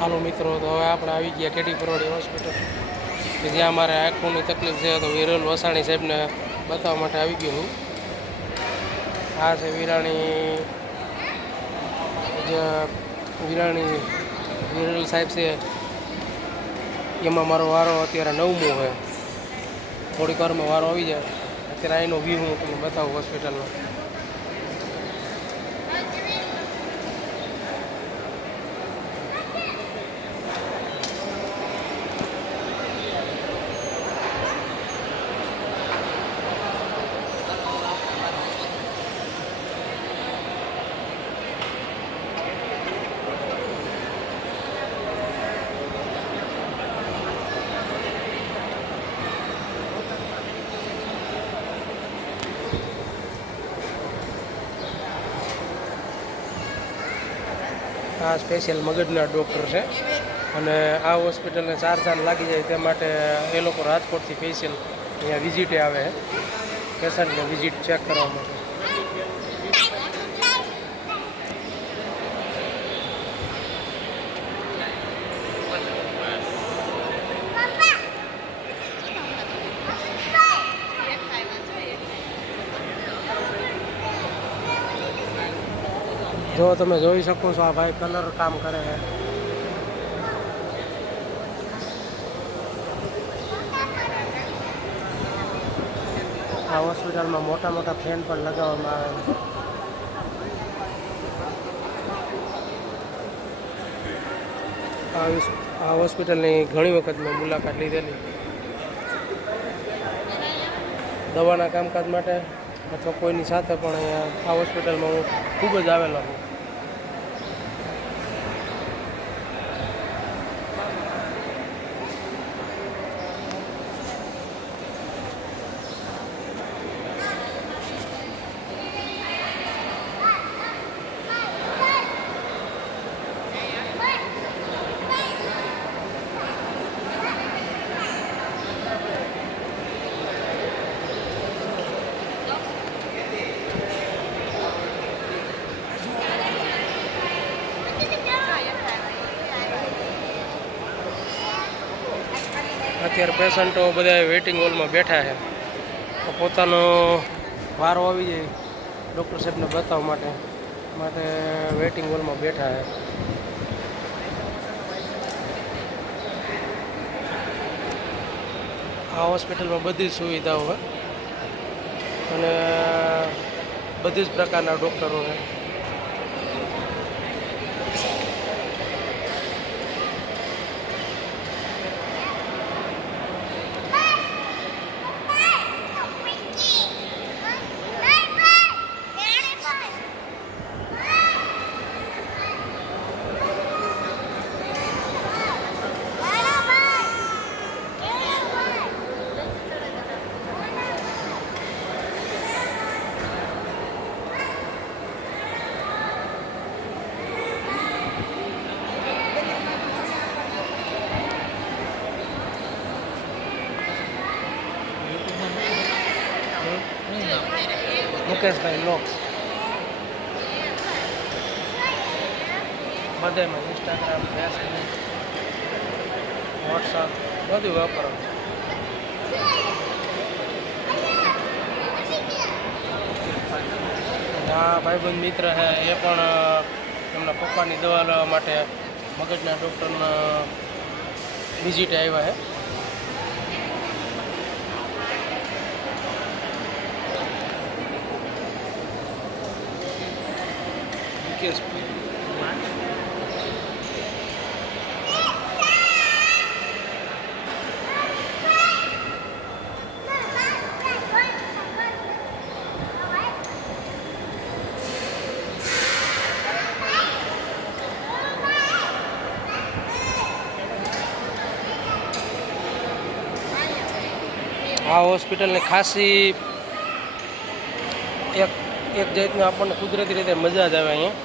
હાલો મિત્રો, તો હવે આપણે આવી ગયા કેડી પરવાડી હોસ્પિટલ કે જ્યાં અમારે આંખોની તકલીફ છે. તો વિરલ વસાણી સાહેબને બતાવવા માટે આવી ગયો હું. આ છે વિરાણી વિરલ સાહેબ છે. એમાં મારો વારો અત્યારે 9મો હોય. થોડીક વારમાં વારો આવી જાય. અત્યારે અહીંનો વ્યૂ હું તમને બતાવું હોસ્પિટલનો. આ સ્પેશિયલ મગજના ડૉક્ટર છે અને આ હોસ્પિટલને 4 ચાંદ લાગી જાય તે માટે એ લોકો રાજકોટથી સ્પેશિયલ અહીંયા વિઝિટે આવે છે પેશન્ટને વિઝિટ ચેક કરવા માટે. જો તમે જોઈ શકો છો, આ ભાઈ કલર કામ કરે છે. આ હોસ્પિટલમાં મોટા મોટા ફેન પણ લગાવવામાં આવે છે. આ હોસ્પિટલની ઘણી વખત મેં મુલાકાત લીધેલી દવાના કામકાજ માટે અથવા કોઈની સાથે પણ. અહીંયા આ હોસ્પિટલમાં હું ખૂબ જ આવેલો છું. અત્યારે પેશન્ટો બધા વેઇટિંગ હોલમાં બેઠા છે. પોતાનો વારો આવી જાય ડૉક્ટર સાહેબને બતાવવા માટે વેઇટિંગ હોલમાં બેઠા છે. આ હોસ્પિટલમાં બધી જ સુવિધાઓ હોય અને બધી જ પ્રકારના ડૉક્ટરો છે. મુકેશભાઈ બ્લોગ્સ બધામાં ઇન્સ્ટાગ્રામ, ફેસબુક, વોટ્સઅપ બધું વાપરો. આ ભાઈબંધ મિત્ર છે એ પણ એમના પપ્પાની દવા લેવા માટે મગજના ડૉક્ટરના વિઝિટે આવ્યા છે. આ હોસ્પિટલની ખાસી એક જાતનું આપણને કુદરતી રીતે મજા જ આવે અહીંયા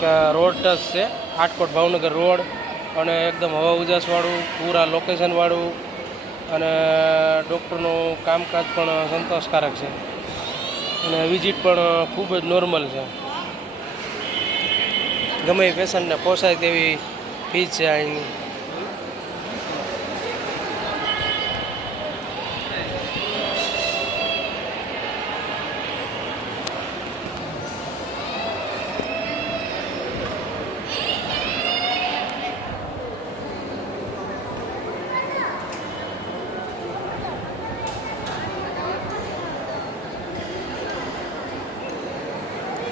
કે રોડ ટચ છે. આટકોટ ભાવનગર રોડ અને એકદમ હવા ઉજાસવાળું પૂરા લોકેશનવાળું અને ડૉક્ટરનું કામકાજ પણ સંતોષકારક છે અને વિઝિટ પણ ખૂબ જ નોર્મલ છે. ગમે એ પેશન્ટને પોસાય તેવી ફીસ છે અહીંની.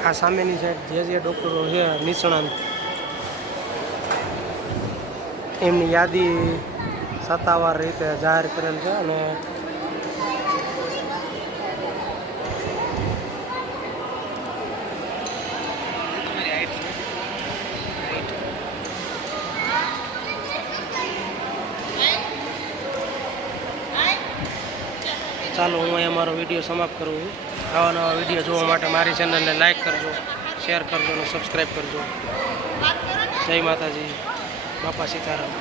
આ સામેની સાઈડ જે ડૉક્ટરો છે નિષ્ણાંત એમની યાદી સત્તાવાર રીતે જાહેર કરેલ છે. અને ચાલો હું અહીંયા મારો વિડીયો સમાપ્ત કરું છું. આવા નવા વિડીયો જોવા માટે મારી ચેનલને લાઈક કરજો, શેર કરજો અને સબસ્ક્રાઈબ કરજો. જય માતાજી, બાપા સીતારામ.